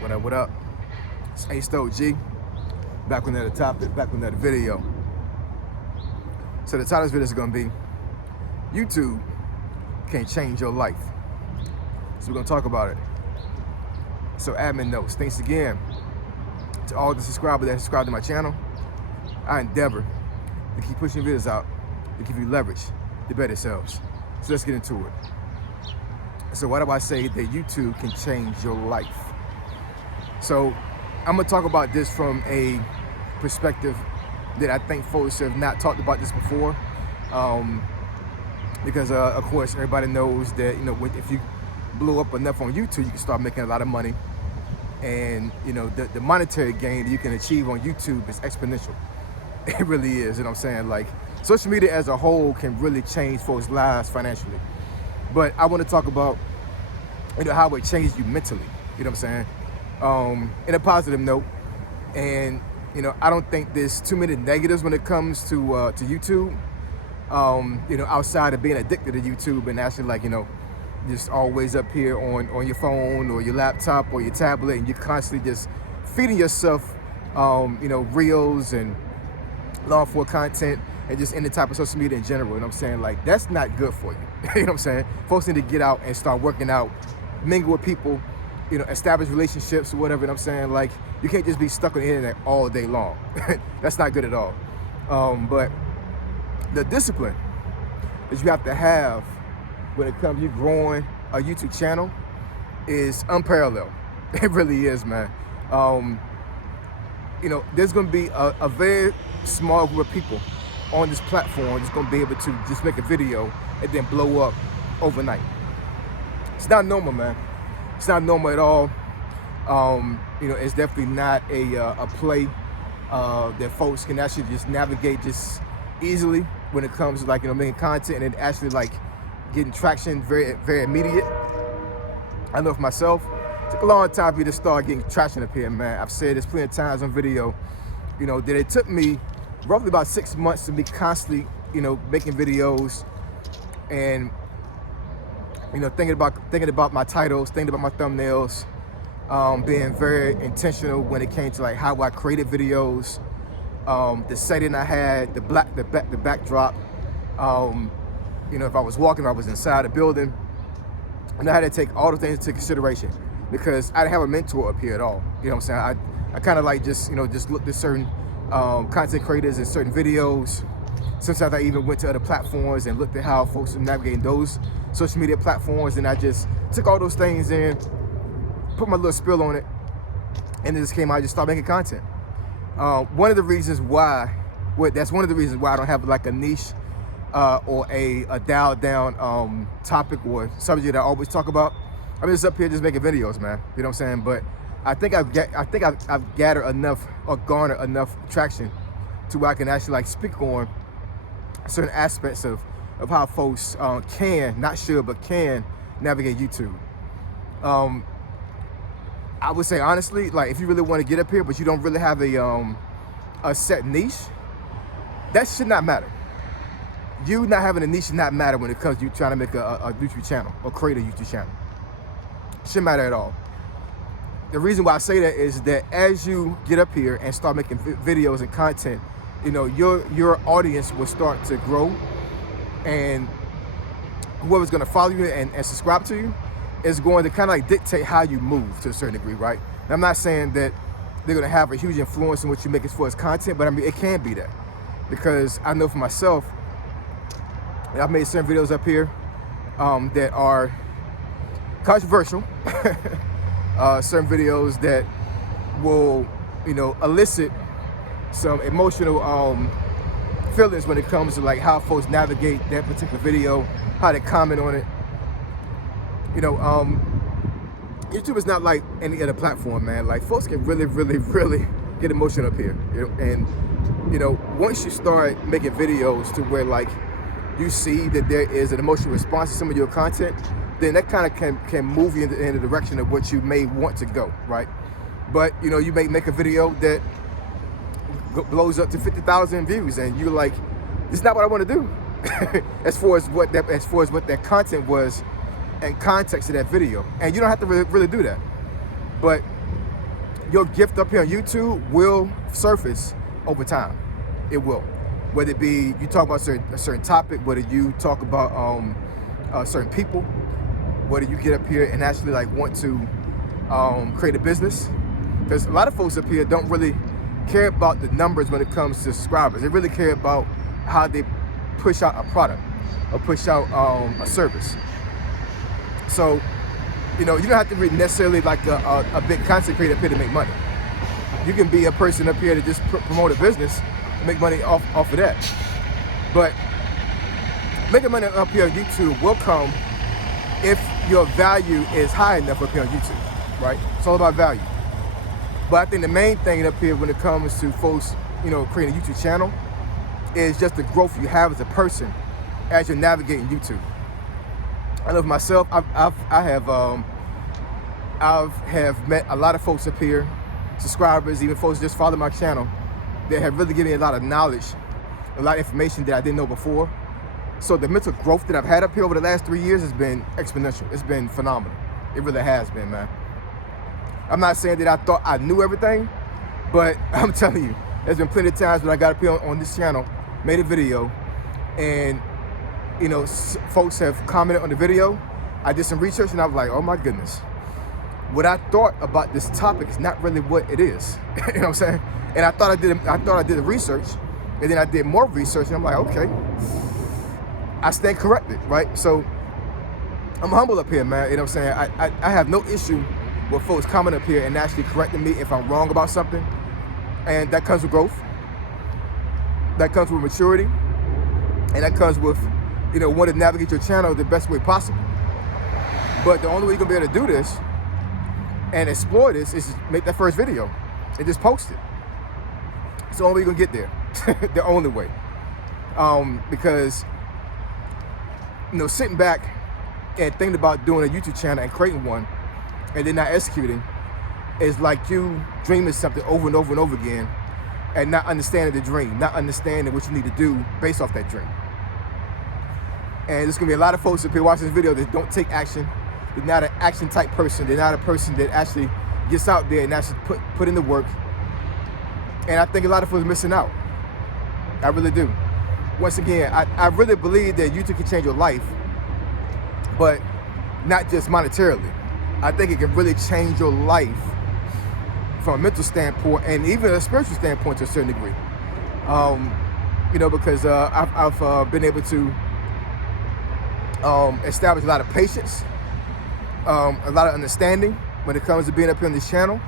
What up? It's OG, back with another topic, back with another video. So the title of this video is going to be, YouTube can change your life. So we're going to talk about it. So admin notes, thanks again to all the subscribers that subscribe to my channel. I endeavor to keep pushing videos out to give you leverage to better yourselves. So let's get into it. So why do I say that YouTube can change your life? So I'm gonna talk about this from a perspective that I think folks have not talked about this before, because of course everybody knows that if you blow up enough on YouTube, you can start making a lot of money, and the monetary gain that you can achieve on YouTube is exponential. It really is. You know what I'm saying? Like, social media as a whole can really change folks' lives financially, but I want to talk about how it changes you mentally. You know what I'm saying? In a positive note, and I don't think there's too many negatives when it comes to YouTube. Outside of being addicted to YouTube and actually just always up here on your phone or your laptop or your tablet, and you're constantly just feeding yourself, reels and long-form content and just any type of social media in general. You know what I'm saying? Like, that's not good for you. You know what I'm saying? Folks need to get out and start working out, mingle with people, establish relationships or whatever. You know what I'm saying? Like, you can't just be stuck on the internet all day long. That's not good at all. But the discipline that you have to have when it comes to you growing a YouTube channel is unparalleled. It really is, man. There's gonna be a very small group of people on this platform that's gonna be able to just make a video and then blow up overnight. It's not normal, man. It's not normal at all. It's definitely not a play that folks can actually just navigate just easily when it comes to making content and actually getting traction very, very immediate. I know for myself, it took a long time for me to start getting traction up here, man. I've said this plenty of times on video, that it took me roughly about 6 months to be constantly, making videos and thinking about my titles, thinking about my thumbnails, being very intentional when it came to how I created videos, the setting I had, the backdrop, if I was walking, I was inside a building, and I had to take all the things into consideration because I didn't have a mentor up here at all. You know what I'm saying? I kind of just looked at certain content creators and certain videos. Sometimes I even went to other platforms and looked at how folks were navigating those social media platforms, and I just took all those things in, put my little spill on it, and it just came out. I just started making content. One of the reasons why I don't have a niche or a dialed down topic or subject that I always talk about. I'm just up here just making videos, man. You know what I'm saying? But I think I've gathered enough or garnered enough traction to where I can actually speak on certain aspects of how folks can navigate YouTube. I would say honestly, if you really want to get up here but you don't really have a set niche, that should not matter. You not having a niche should not matter when it comes to you trying to make a YouTube channel or create a YouTube channel. It shouldn't matter at all. The reason why I say that is that as you get up here and start making videos and content, your audience will start to grow, and whoever's going to follow you and subscribe to you is going to kind of dictate how you move to a certain degree, right? And I'm not saying that they're going to have a huge influence in what you make as far as content, but I mean, it can be that, because I know for myself, I've made certain videos up here that are controversial, certain videos that will, elicit some emotional feelings when it comes to how folks navigate that particular video, how they comment on it. YouTube is not like any other platform, man. Folks can really, really, really get emotional up here. And once you start making videos to where you see that there is an emotional response to some of your content, then that kind of can move you in the direction of what you may want to go, right? But you may make a video that blows up to 50,000 views, and you're like, this is not what I want to do. as far as what that content was and context of that video, and you don't have to really do that. But your gift up here on YouTube will surface over time. It will. Whether it be you talk about a certain topic, whether you talk about certain people, whether you get up here and actually like want to create a business. Because a lot of folks up here don't really care about the numbers when it comes to subscribers. They really care about how they push out a product or push out a service. So, you know, you don't have to be necessarily like a big content creator up here to make money. You can be a person up here to just promote a business and make money off of that. But making money up here on YouTube will come if your value is high enough up here on YouTube, right? It's all about value. But I think the main thing up here when it comes to folks, you know, creating a YouTube channel is just the growth you have as a person as you're navigating YouTube. I know for myself, I have met a lot of folks up here, subscribers, even folks just follow my channel, that have really given me a lot of knowledge, a lot of information that I didn't know before. So the mental growth that I've had up here over the last 3 years has been exponential. It's been phenomenal. It really has been, man. I'm not saying that I thought I knew everything, but I'm telling you, there's been plenty of times when I got up here on this channel, made a video, and you know, folks have commented on the video. I did some research and I was like, oh my goodness. What I thought about this topic is not really what it is. You know what I'm saying? And I thought I did the research, and then I did more research, and I'm like, okay, I stand corrected, right? So I'm humble up here, man. You know what I'm saying? I have no issue with folks coming up here and actually correcting me if I'm wrong about something. And that comes with growth. That comes with maturity. And that comes with, you know, wanting to navigate your channel the best way possible. But the only way you're gonna be able to do this and explore this is to make that first video and just post it. It's the only way you're gonna get there. The only way. Because, you know, sitting back and thinking about doing a YouTube channel and creating one and then not executing is like you dreaming something over and over and over again and not understanding the dream, not understanding what you need to do based off that dream. And there's gonna be a lot of folks up here watching this video that don't take action. They're not an action type person. They're not a person that actually gets out there and actually put in the work. And I think a lot of folks are missing out. I really do. Once again, I really believe that YouTube can change your life, but not just monetarily. I think it can really change your life from a mental standpoint and even a spiritual standpoint to a certain degree. You know, because I've been able to establish a lot of patience, a lot of understanding when it comes to being up here on this channel.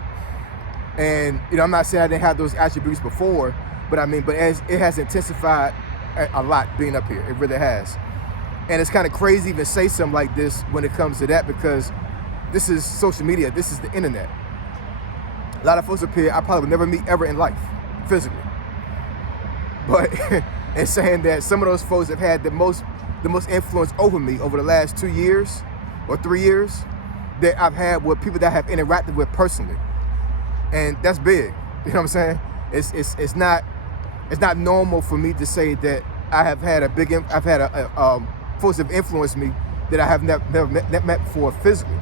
And, you know, I'm not saying I didn't have those attributes before, but I mean, it has intensified a lot being up here. It really has. And it's kind of crazy to even say something like this when it comes to that, because this is social media. This is the internet. A lot of folks up here I probably would never meet ever in life, physically. But and saying that some of those folks have had the most influence over me over the last 2 years or 3 years that I've had with people that I have interacted with personally. And that's big. You know what I'm saying? It's not normal for me to say that I have had folks have influenced me that I have never met before physically.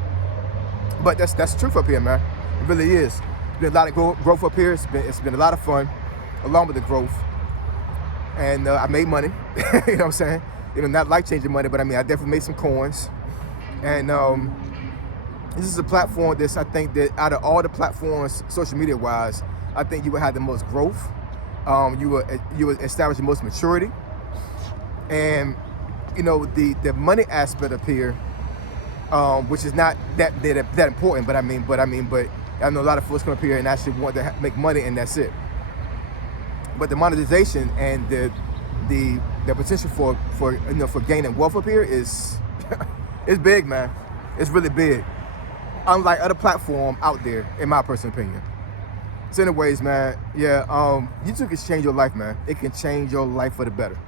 But that's the truth up here, man. It really is. There's been a lot of growth up here. It's been a lot of fun, along with the growth. And I made money. You know what I'm saying? You know, not life-changing money, but I mean, I definitely made some coins. And this is a platform that I think that out of all the platforms, social media-wise, I think you would have the most growth. You would establish the most maturity. And you know, the money aspect up here, which is not that important, but I know a lot of folks come up here and actually want to make money, and that's it. But the monetization and the potential for gaining wealth up here is it's big, man. It's really big. Unlike other platforms out there, in my personal opinion. So anyways, man, yeah, YouTube can change your life, man. It can change your life for the better.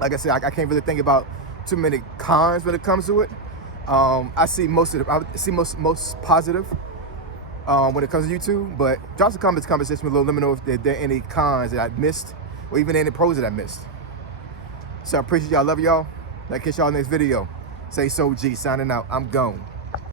Like I said, I can't really think about too many cons when it comes to it. I see most positive when it comes to YouTube, but drop some comments, conversation below. Let me know if there are any cons that I missed, or even any pros that I missed. So I appreciate y'all. Love y'all. I'll catch y'all next video. Say so G, signing out. I'm gone.